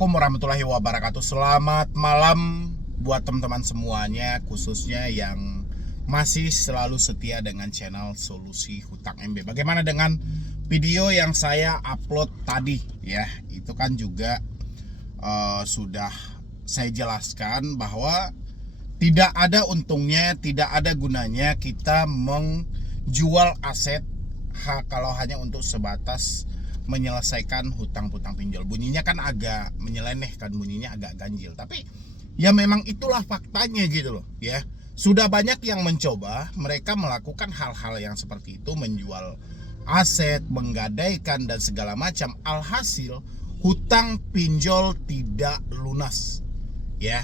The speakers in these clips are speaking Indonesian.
Assalamualaikum warahmatullahi wabarakatuh. Selamat malam buat teman-teman semuanya, khususnya yang masih selalu setia dengan channel Solusi Hutang MB. Bagaimana dengan video yang saya upload tadi ya? Itu kan juga sudah saya jelaskan bahwa tidak ada untungnya, tidak ada gunanya kita menjual aset kalau hanya untuk sebatas menyelesaikan hutang-hutang pinjol. Bunyinya kan agak menyeleneh kan, bunyinya agak ganjil. Tapi ya memang itulah faktanya gitu loh ya. Sudah banyak yang mencoba, mereka melakukan hal-hal yang seperti itu, menjual aset, menggadaikan dan segala macam. Alhasil hutang pinjol tidak lunas. Ya.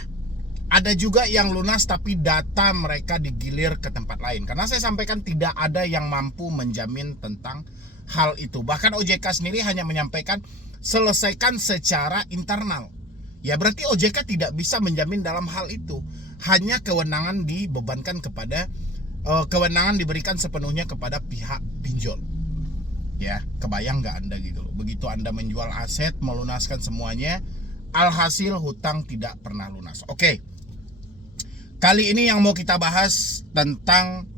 Ada juga yang lunas tapi data mereka digilir ke tempat lain. Karena saya sampaikan tidak ada yang mampu menjamin tentang hal itu. Bahkan OJK sendiri hanya menyampaikan selesaikan secara internal. Ya berarti OJK tidak bisa menjamin dalam hal itu. Hanya kewenangan dibebankan kepada kewenangan diberikan sepenuhnya kepada pihak pinjol. Ya, kebayang nggak Anda gitu loh. Begitu Anda menjual aset, melunaskan semuanya, alhasil hutang tidak pernah lunas. Oke. Kali ini yang mau kita bahas tentang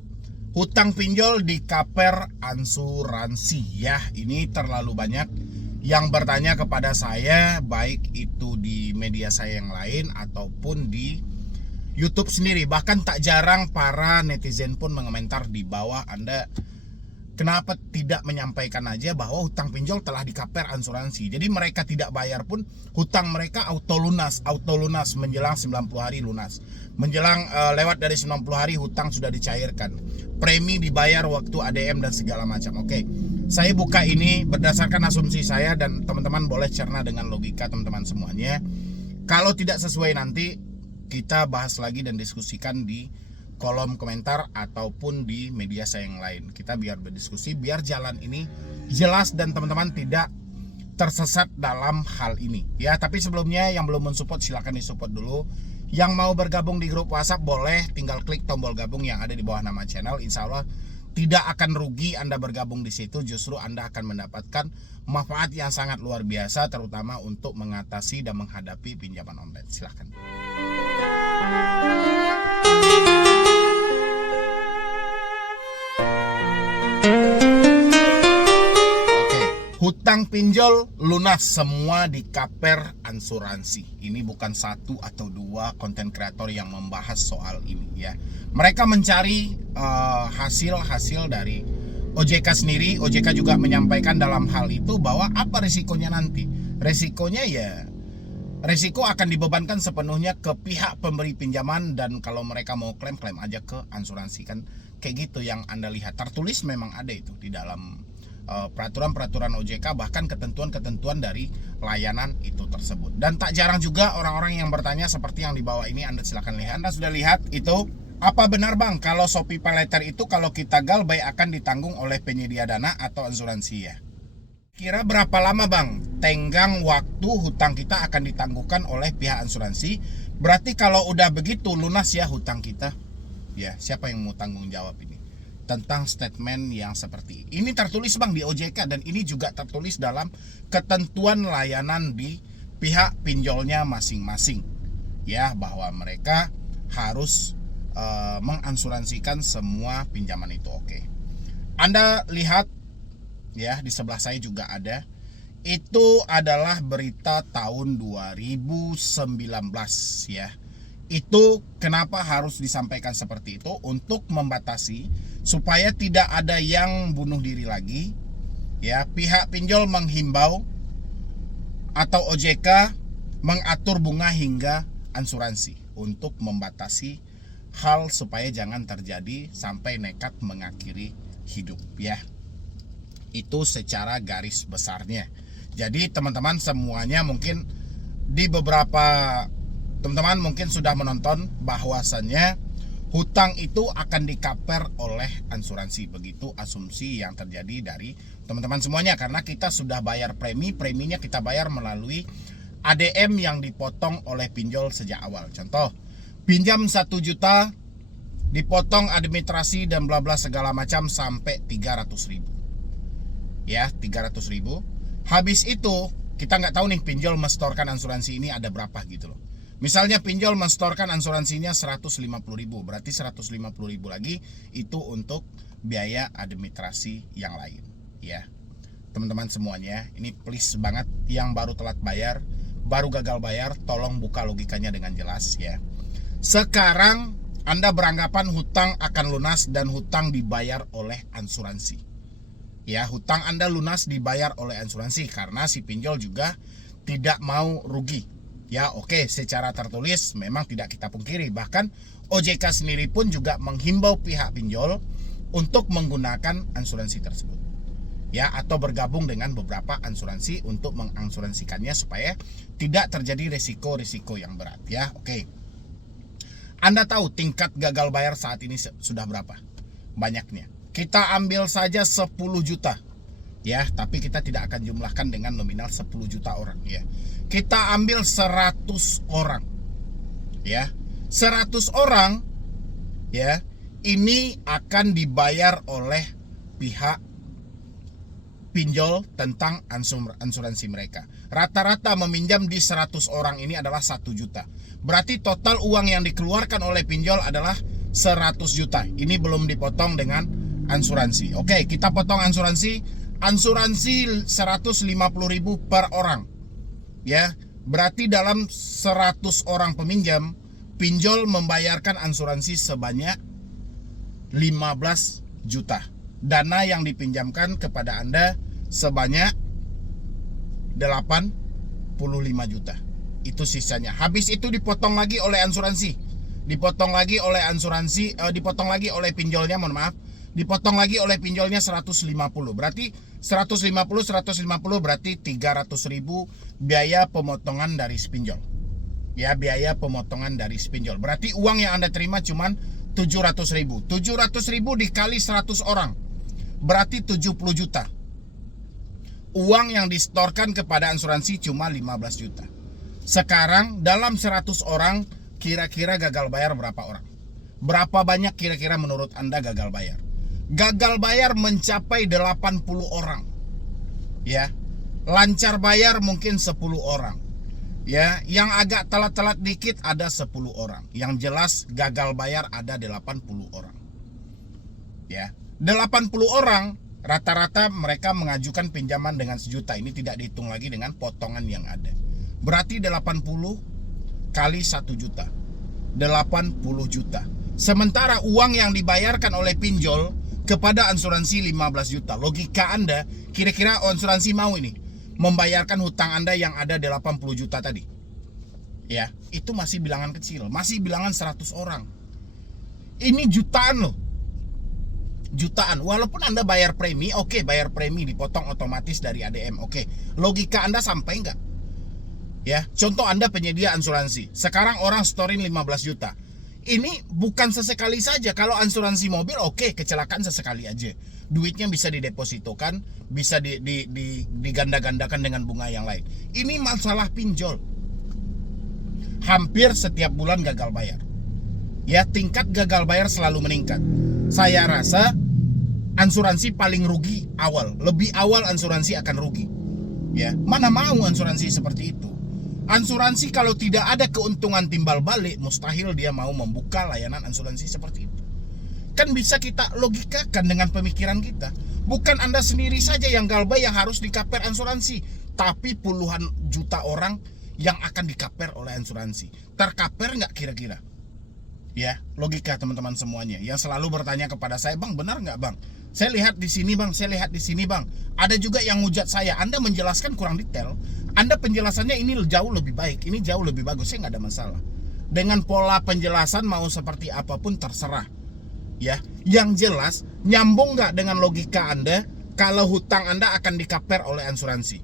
hutang pinjol di cover asuransi ya. Ini terlalu banyak yang bertanya kepada saya, baik itu di media saya yang lain ataupun di YouTube sendiri. Bahkan tak jarang para netizen pun mengomentar di bawah, Anda kenapa tidak menyampaikan aja bahwa hutang pinjol telah di cover asuransi. Jadi mereka tidak bayar pun hutang mereka auto lunas menjelang 90 hari lunas. Menjelang lewat dari 90 hari hutang sudah dicairkan. Premi dibayar waktu ADM dan segala macam. Oke. Saya buka ini berdasarkan asumsi saya dan teman-teman boleh cerna dengan logika teman-teman semuanya. Kalau tidak sesuai nanti kita bahas lagi dan diskusikan di kolom komentar ataupun di media saya yang lain. Kita biar berdiskusi, biar jalan ini jelas dan teman-teman tidak tersesat dalam hal ini. Ya, tapi sebelumnya yang belum mensupport silakan disupport dulu. Yang mau bergabung di grup WhatsApp boleh tinggal klik tombol gabung yang ada di bawah nama channel. Insya Allah tidak akan rugi Anda bergabung di situ, justru Anda akan mendapatkan manfaat yang sangat luar biasa, terutama untuk mengatasi dan menghadapi pinjaman online. Silahkan. Hutang pinjol lunas semua di cover asuransi. Ini bukan satu atau dua konten kreator yang membahas soal ini ya. Mereka mencari hasil dari OJK sendiri. OJK juga menyampaikan dalam hal itu bahwa apa risikonya nanti. Risikonya ya risiko akan dibebankan sepenuhnya ke pihak pemberi pinjaman, dan kalau mereka mau klaim aja ke asuransi kan. Kayak gitu yang Anda lihat. Tertulis memang ada itu di dalam peraturan-peraturan OJK, bahkan ketentuan-ketentuan dari layanan itu tersebut. Dan tak jarang juga orang-orang yang bertanya seperti yang di bawah ini. Anda silakan lihat. Anda sudah lihat itu? Apa benar Bang kalau Shopee Paylater itu kalau kita galbay akan ditanggung oleh penyedia dana atau asuransi ya? Kira berapa lama Bang tenggang waktu hutang kita akan ditangguhkan oleh pihak asuransi? Berarti kalau udah begitu lunas ya hutang kita. Ya, siapa yang mau tanggung jawab ini? Tentang statement yang seperti ini tertulis Bang di OJK, dan ini juga tertulis dalam ketentuan layanan di pihak pinjolnya masing-masing ya, bahwa mereka harus mengasuransikan semua pinjaman itu. Oke. Anda lihat ya, di sebelah saya juga ada. Itu adalah berita tahun 2019 ya. Itu kenapa harus disampaikan seperti itu, untuk membatasi supaya tidak ada yang bunuh diri lagi ya. Pihak pinjol menghimbau atau OJK mengatur bunga hingga asuransi untuk membatasi hal supaya jangan terjadi sampai nekat mengakhiri hidup ya. Itu secara garis besarnya. Jadi teman-teman semuanya mungkin di beberapa teman-teman mungkin sudah menonton bahwasannya hutang itu akan di-cover oleh asuransi. Begitu asumsi yang terjadi dari teman-teman semuanya, karena kita sudah bayar preminya kita bayar melalui ADM yang dipotong oleh pinjol sejak awal. Contoh, pinjam 1 juta dipotong administrasi dan bla bla segala macam sampai 300.000. Ya, 300.000. Habis itu kita nggak tahu nih pinjol mestorkan asuransi ini ada berapa gitu loh. Misalnya pinjol mestorkan asuransinya 150.000, berarti 150.000 lagi itu untuk biaya administrasi yang lain ya. Teman-teman semuanya, ini please banget yang baru telat bayar, baru gagal bayar, tolong buka logikanya dengan jelas ya. Sekarang Anda beranggapan hutang akan lunas dan hutang dibayar oleh asuransi. Ya, hutang Anda lunas dibayar oleh asuransi karena si pinjol juga tidak mau rugi. Ya, oke, secara tertulis memang tidak kita pungkiri. Bahkan OJK sendiri pun juga menghimbau pihak pinjol untuk menggunakan asuransi tersebut. Ya, atau bergabung dengan beberapa asuransi untuk mengasuransikannya supaya tidak terjadi risiko-risiko yang berat ya. Oke. Anda tahu tingkat gagal bayar saat ini sudah berapa? Banyaknya. Kita ambil saja 10 juta. Ya, tapi kita tidak akan jumlahkan dengan nominal 10 juta orang ya. Kita ambil 100 orang. Ya. 100 orang ya, ini akan dibayar oleh pihak pinjol tentang asuransi mereka. Rata-rata meminjam di 100 orang ini adalah 1 juta. Berarti total uang yang dikeluarkan oleh pinjol adalah 100 juta. Ini belum dipotong dengan asuransi. Oke, kita potong asuransi 150.000 per orang. Ya, berarti dalam 100 orang peminjam, pinjol membayarkan asuransi sebanyak 15 juta. Dana yang dipinjamkan kepada Anda sebanyak 85 juta. Itu sisanya. Habis itu dipotong lagi oleh asuransi. Dipotong lagi oleh pinjolnya, mohon maaf. Dipotong lagi oleh pinjolnya 150. Berarti 150 berarti 300.000 biaya pemotongan dari pinjol. Ya, biaya pemotongan dari pinjol. Berarti uang yang Anda terima cuman 700.000. 700.000 dikali 100 orang. Berarti 70 juta. Uang yang disetorkan kepada asuransi cuma 15 juta. Sekarang dalam 100 orang kira-kira gagal bayar berapa orang? Berapa banyak kira-kira menurut Anda gagal bayar? Gagal bayar mencapai 80 orang. Ya. Lancar bayar mungkin 10 orang. Ya, yang agak telat-telat dikit ada 10 orang. Yang jelas gagal bayar ada 80 orang. Ya. 80 orang rata-rata mereka mengajukan pinjaman dengan 1 juta. Ini tidak dihitung lagi dengan potongan yang ada. Berarti 80 kali 1 juta. 80 juta. Sementara uang yang dibayarkan oleh pinjol kepada asuransi 15 juta. Logika Anda, kira-kira asuransi mau ini membayarkan hutang Anda yang ada 80 juta tadi. Ya, itu masih bilangan kecil, masih bilangan 100 orang. Ini jutaan loh. Jutaan. Walaupun Anda bayar premi, oke, bayar premi dipotong otomatis dari ADM. Oke. Logika Anda sampai enggak? Ya, contoh Anda penyedia asuransi. Sekarang orang storin 15 juta. Ini bukan sesekali saja. Kalau asuransi mobil, oke, kecelakaan sesekali aja. Duitnya bisa didepositokan, bisa diganda-gandakan dengan bunga yang lain. Ini masalah pinjol. Hampir setiap bulan gagal bayar. Ya, tingkat gagal bayar selalu meningkat. Saya rasa asuransi paling rugi awal. Lebih awal asuransi akan rugi. Ya, mana mau asuransi seperti itu? Asuransi kalau tidak ada keuntungan timbal balik, mustahil dia mau membuka layanan asuransi seperti itu. Kan bisa kita logikakan dengan pemikiran kita. Bukan Anda sendiri saja yang galbay yang harus dikaper asuransi, tapi puluhan juta orang yang akan dikaper oleh asuransi. Terkaper nggak kira-kira? Ya, logika teman-teman semuanya yang selalu bertanya kepada saya, "Bang, benar nggak, Bang? Saya lihat di sini, Bang. Saya lihat di sini, Bang." Ada juga yang ngujat saya, "Anda menjelaskan kurang detail. Anda penjelasannya ini jauh lebih baik, ini jauh lebih bagus." Saya nggak ada masalah. Dengan pola penjelasan mau seperti apapun terserah. Ya, yang jelas nyambung nggak dengan logika Anda kalau hutang Anda akan dikaper oleh asuransi?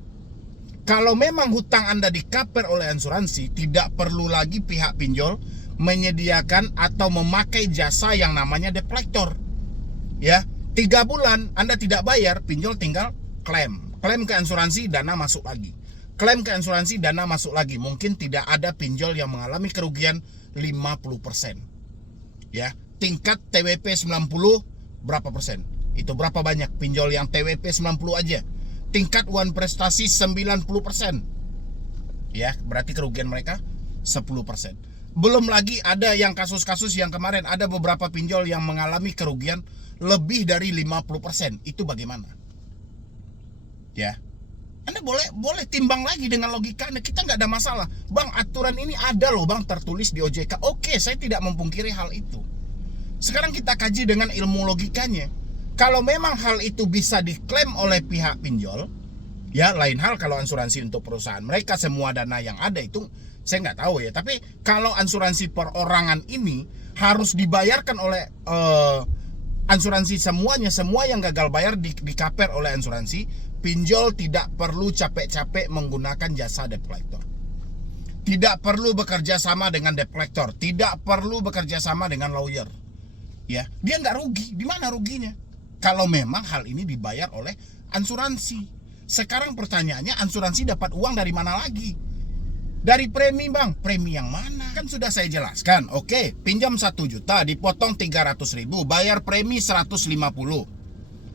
Kalau memang hutang Anda dikaper oleh asuransi, tidak perlu lagi pihak pinjol menyediakan atau memakai jasa yang namanya debt collector. Ya, 3 bulan Anda tidak bayar, pinjol tinggal klaim ke asuransi, dana masuk lagi. Klaim ke asuransi, dana masuk lagi. Mungkin tidak ada pinjol yang mengalami kerugian 50%. Ya, tingkat TWP 90 berapa persen? Itu berapa banyak pinjol yang TWP 90 aja? tingkat uang prestasi 90%. Ya, berarti kerugian mereka 10%. Belum lagi ada yang kasus-kasus yang kemarin ada beberapa pinjol yang mengalami kerugian lebih dari 50%. Itu bagaimana? Ya. Anda boleh timbang lagi dengan logika Anda. Kita nggak ada masalah. Bang, aturan ini ada loh Bang, tertulis di OJK. Oke, saya tidak memungkiri hal itu. Sekarang kita kaji dengan ilmu logikanya. Kalau memang hal itu bisa diklaim oleh pihak pinjol, ya lain hal kalau asuransi untuk perusahaan mereka semua dana yang ada itu saya nggak tahu ya. Tapi kalau asuransi perorangan ini harus dibayarkan oleh asuransi semuanya, semua yang gagal bayar di-cover oleh asuransi. Pinjol tidak perlu capek-capek menggunakan jasa debt collector. Tidak perlu bekerja sama dengan debt collector, tidak perlu bekerja sama dengan lawyer. Ya, dia nggak rugi. Di mana ruginya? Kalau memang hal ini dibayar oleh asuransi. Sekarang pertanyaannya, asuransi dapat uang dari mana lagi? Dari premi Bang. Premi yang mana? Kan sudah saya jelaskan. Oke, pinjam 1 juta dipotong 300.000, bayar premi 150.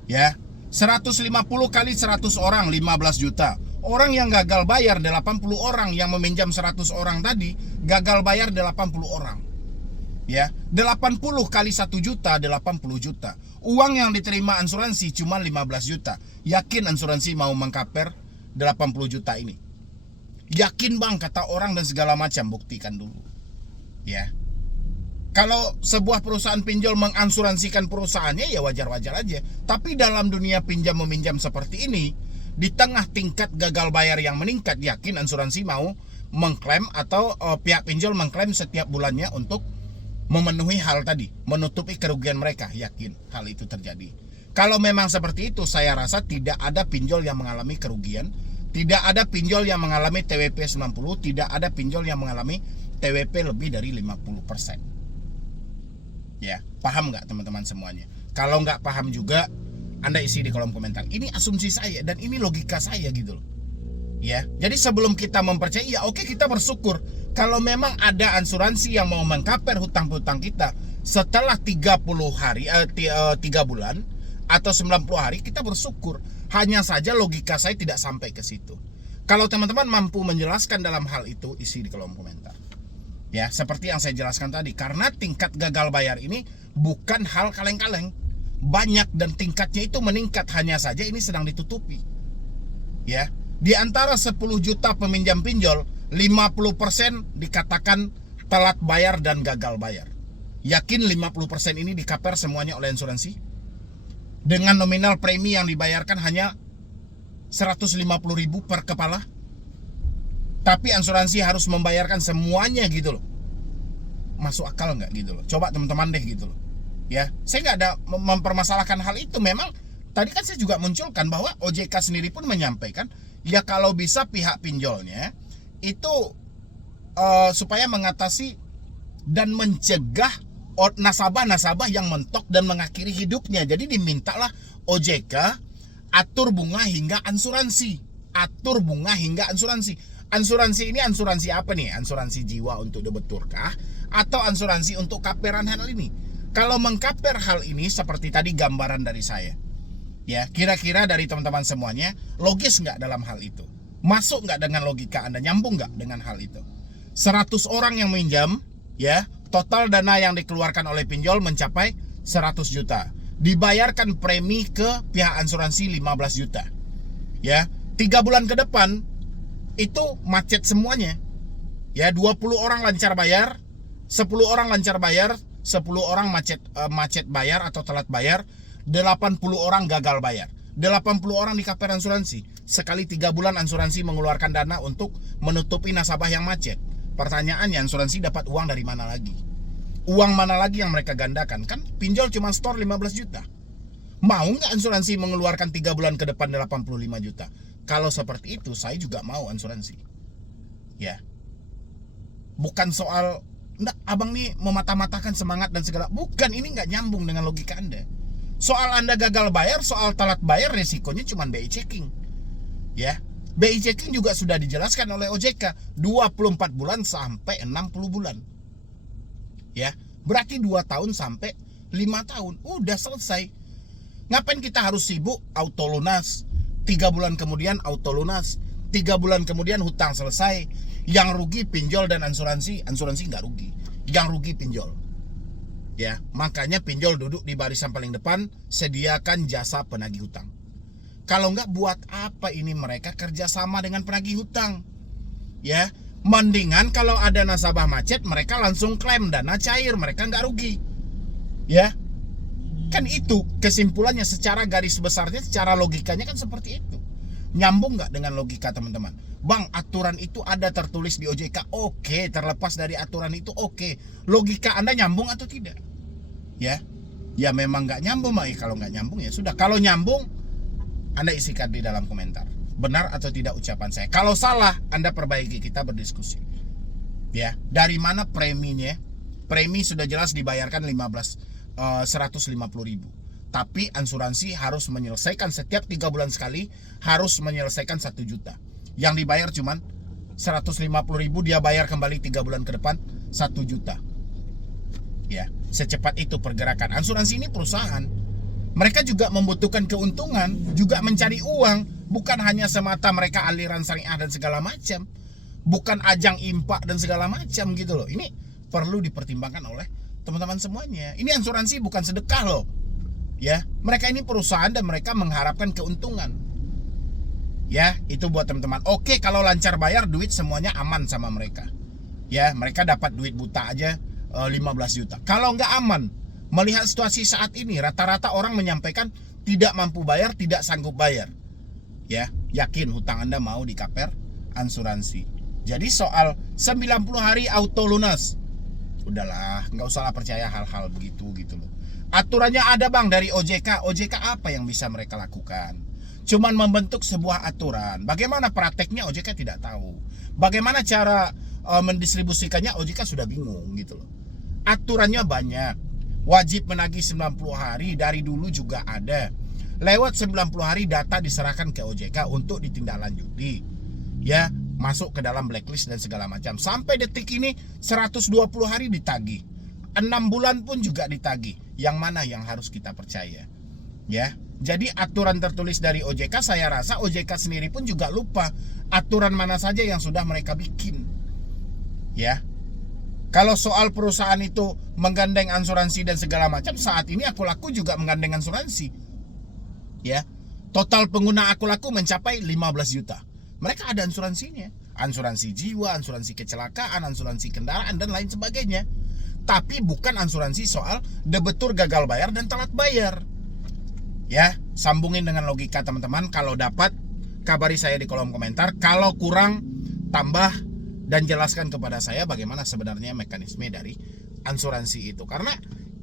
Ya, 150 kali 100 orang 15 juta. Orang yang gagal bayar 80 orang, yang meminjam 100 orang tadi gagal bayar 80 orang. Ya, 80 kali 1 juta 80 juta. Uang yang diterima asuransi cuma 15 juta. Yakin asuransi mau mengcover 80 juta ini? Yakin Bang, kata orang dan segala macam. Buktikan dulu. Ya. Kalau sebuah perusahaan pinjol mengasuransikan perusahaannya ya wajar-wajar aja. Tapi dalam dunia pinjam meminjam seperti ini, di tengah tingkat gagal bayar yang meningkat, yakin asuransi mau mengklaim atau pihak pinjol mengklaim setiap bulannya untuk memenuhi hal tadi, menutupi kerugian mereka. Yakin hal itu terjadi. Kalau memang seperti itu, saya rasa tidak ada pinjol yang mengalami kerugian, tidak ada pinjol yang mengalami TWP 90, tidak ada pinjol yang mengalami TWP lebih dari 50%. Ya, paham nggak teman-teman semuanya? Kalau nggak paham juga, Anda isi di kolom komentar. Ini asumsi saya dan ini logika saya gitu loh. Ya, jadi sebelum kita mempercayai, ya oke, kita bersyukur. Kalau memang ada asuransi yang mau mengcover hutang-hutang kita setelah 30 hari, 3 bulan atau 90 hari, kita bersyukur. Hanya saja logika saya tidak sampai ke situ. Kalau teman-teman mampu menjelaskan dalam hal itu, isi di kolom komentar. Ya, seperti yang saya jelaskan tadi, karena tingkat gagal bayar ini bukan hal kaleng-kaleng. Banyak dan tingkatnya itu meningkat, hanya saja ini sedang ditutupi. Ya, di antara 10 juta peminjam pinjol, 50% dikatakan telat bayar dan gagal bayar. Yakin 50% ini di-cover semuanya oleh asuransi? Dengan nominal premi yang dibayarkan hanya 150.000 per kepala? Tapi asuransi harus membayarkan semuanya gitu loh. Masuk akal nggak gitu loh? Coba teman-teman deh gitu loh. Ya, saya nggak ada mempermasalahkan hal itu. Memang tadi kan saya juga munculkan bahwa OJK sendiri pun menyampaikan, ya kalau bisa pihak pinjolnya itu supaya mengatasi dan mencegah nasabah-nasabah yang mentok dan mengakhiri hidupnya. Jadi dimintalah OJK atur bunga hingga asuransi. Atur bunga hingga asuransi. Asuransi ini asuransi apa nih? Asuransi jiwa untuk debeturkah? Atau asuransi untuk kaperan hal ini? Kalau mengkaper hal ini seperti tadi gambaran dari saya, ya kira-kira dari teman-teman semuanya logis nggak dalam hal itu? Masuk nggak dengan logika Anda? Nyambung nggak dengan hal itu? 100 orang yang minjam, ya total dana yang dikeluarkan oleh pinjol mencapai 100 juta. Dibayarkan premi ke pihak asuransi 15 juta. Ya, 3 bulan ke depan itu macet semuanya. Ya, 20 orang lancar bayar, 10 orang lancar bayar, 10 orang macet bayar atau telat bayar, 80 orang gagal bayar. 80 orang di-cover asuransi. Sekali 3 bulan asuransi mengeluarkan dana untuk menutupi nasabah yang macet. Pertanyaannya, asuransi dapat uang dari mana lagi? Uang mana lagi yang mereka gandakan? Kan pinjol cuma store 15 juta. Mau nggak asuransi mengeluarkan 3 bulan ke depan 85 juta? Kalau seperti itu, saya juga mau asuransi. Ya. Bukan soal, enggak, abang nih memata-matakan semangat dan segala. Bukan, ini nggak nyambung dengan logika Anda. Soal Anda gagal bayar, soal telat bayar, resikonya cuma BI checking. Ya. BI checking juga sudah dijelaskan oleh OJK. 24 bulan sampai 60 bulan. Ya. Berarti 2 tahun sampai 5 tahun. Udah selesai. Ngapain kita harus sibuk auto lunas? 3 bulan kemudian auto lunas, 3 bulan kemudian hutang selesai. Yang rugi pinjol dan asuransi nggak rugi, yang rugi pinjol. Ya, makanya pinjol duduk di barisan paling depan, sediakan jasa penagih hutang. Kalau nggak, buat apa ini mereka kerjasama dengan penagih hutang? Ya, mendingan kalau ada nasabah macet, mereka langsung klaim, dana cair, mereka nggak rugi. Ya, kan itu kesimpulannya secara garis besarnya, secara logikanya kan seperti itu. Nyambung nggak dengan logika teman-teman? Bang, aturan itu ada tertulis di OJK. Oke, terlepas dari aturan itu, oke. Logika Anda nyambung atau tidak? Ya memang nggak nyambung, kalau nggak nyambung ya sudah. Kalau nyambung, Anda isikan di dalam komentar. Benar atau tidak ucapan saya? Kalau salah, Anda perbaiki, kita berdiskusi. Ya, dari mana preminya? Premi sudah jelas dibayarkan 150.000. Tapi asuransi harus menyelesaikan setiap 3 bulan sekali, harus menyelesaikan 1 juta. Yang dibayar cuman 150.000, dia bayar kembali 3 bulan ke depan 1 juta. Ya, secepat itu pergerakan. Asuransi ini perusahaan. Mereka juga membutuhkan keuntungan, juga mencari uang, bukan hanya semata mereka aliran syariah dan segala macam, bukan ajang impak dan segala macam gitu loh. Ini perlu dipertimbangkan oleh teman-teman semuanya. Ini asuransi bukan sedekah loh. Ya, mereka ini perusahaan dan mereka mengharapkan keuntungan. Ya, itu buat teman-teman. Oke, kalau lancar bayar, duit semuanya aman sama mereka. Ya, mereka dapat duit buta aja 15 juta. Kalau nggak aman, melihat situasi saat ini, rata-rata orang menyampaikan tidak mampu bayar, tidak sanggup bayar. Ya, yakin hutang Anda mau dikaper asuransi. Jadi soal 90 hari auto lunas, udahlah, nggak usahlah percaya hal-hal begitu gitu loh. Aturannya ada bang dari OJK. OJK apa yang bisa mereka lakukan? Cuman membentuk sebuah aturan. Bagaimana prakteknya OJK tidak tahu. Bagaimana cara mendistribusikannya OJK sudah bingung gitu loh. Aturannya banyak. Wajib menagih 90 hari dari dulu juga ada. Lewat 90 hari data diserahkan ke OJK untuk ditindaklanjuti. Ya, masuk ke dalam blacklist dan segala macam. Sampai detik ini 120 hari ditagih. 6 bulan pun juga ditagih. Yang mana yang harus kita percaya? Ya, jadi aturan tertulis dari OJK, saya rasa OJK sendiri pun juga lupa aturan mana saja yang sudah mereka bikin. Ya, kalau soal perusahaan itu menggandeng asuransi dan segala macam, saat ini Aku Laku juga menggandeng asuransi. Ya, total pengguna Aku Laku mencapai 15 juta. Mereka ada asuransinya, asuransi jiwa, asuransi kecelakaan, asuransi kendaraan dan lain sebagainya. Tapi bukan asuransi soal debetur gagal bayar dan telat bayar. Ya, sambungin dengan logika teman-teman. Kalau dapat, kabari saya di kolom komentar. Kalau kurang, tambah dan jelaskan kepada saya bagaimana sebenarnya mekanisme dari asuransi itu. Karena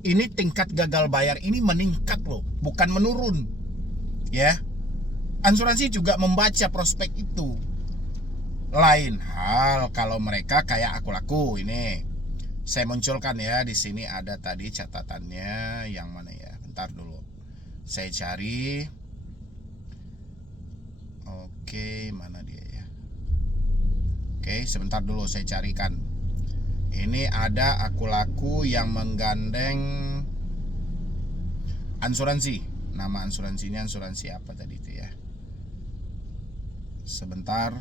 ini tingkat gagal bayar ini meningkat loh, bukan menurun. Ya, asuransi juga membaca prospek itu. Lain hal kalau mereka kayak Aku Laku ini. Saya munculkan ya, di sini ada tadi catatannya yang mana ya? Bentar dulu. Saya cari. Oke, mana dia ya? Oke, sebentar dulu saya carikan. Ini ada Aku Laku yang menggandeng asuransi. Nama asuransinya asuransi apa tadi itu ya? Sebentar.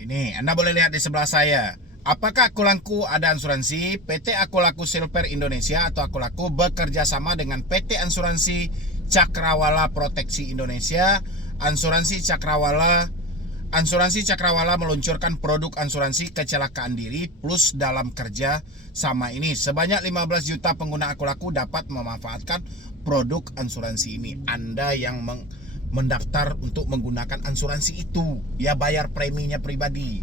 Ini Anda boleh lihat di sebelah saya. Apakah Aku Laku ada asuransi? PT Aku Laku Silver Indonesia atau Aku Laku bekerja sama dengan PT Asuransi Cakrawala Proteksi Indonesia. Asuransi Cakrawala meluncurkan produk asuransi kecelakaan diri plus dalam kerja sama ini. Sebanyak 15 juta pengguna Aku Laku dapat memanfaatkan produk asuransi ini. Anda yang mendaftar untuk menggunakan asuransi itu, ya bayar preminya pribadi.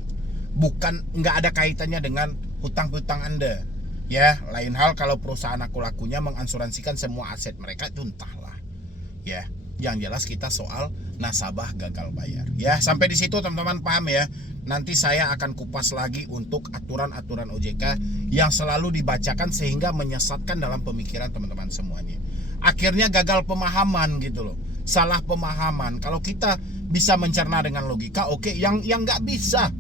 Bukan, nggak ada kaitannya dengan hutang-hutang Anda. Ya, lain hal kalau perusahaan Aku Lakunya mengasuransikan semua aset mereka, itu entahlah. Ya, yang jelas kita soal nasabah gagal bayar. Ya, sampai di situ teman-teman paham ya. Nanti saya akan kupas lagi untuk aturan-aturan OJK yang selalu dibacakan sehingga menyesatkan dalam pemikiran teman-teman semuanya. Akhirnya gagal pemahaman gitu loh. Salah pemahaman. Kalau kita bisa mencerna dengan logika, oke. Yang nggak bisa,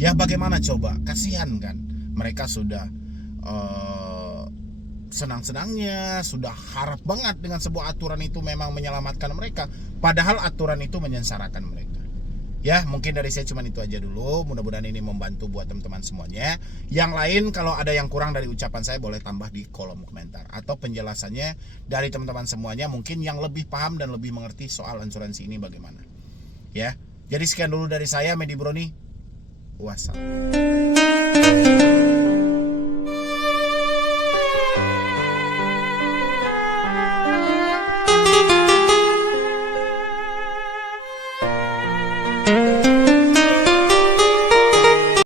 ya bagaimana coba? Kasihan kan, mereka sudah senang-senangnya, sudah harap banget dengan sebuah aturan itu memang menyelamatkan mereka, padahal aturan itu menyengsarakan mereka. Ya, mungkin dari saya cuma itu aja dulu. Mudah-mudahan ini membantu buat teman-teman semuanya. Yang lain kalau ada yang kurang dari ucapan saya boleh tambah di kolom komentar, atau penjelasannya dari teman-teman semuanya mungkin yang lebih paham dan lebih mengerti soal asuransi ini bagaimana. Ya. Jadi sekian dulu dari saya, Medi Broni. Wassalam.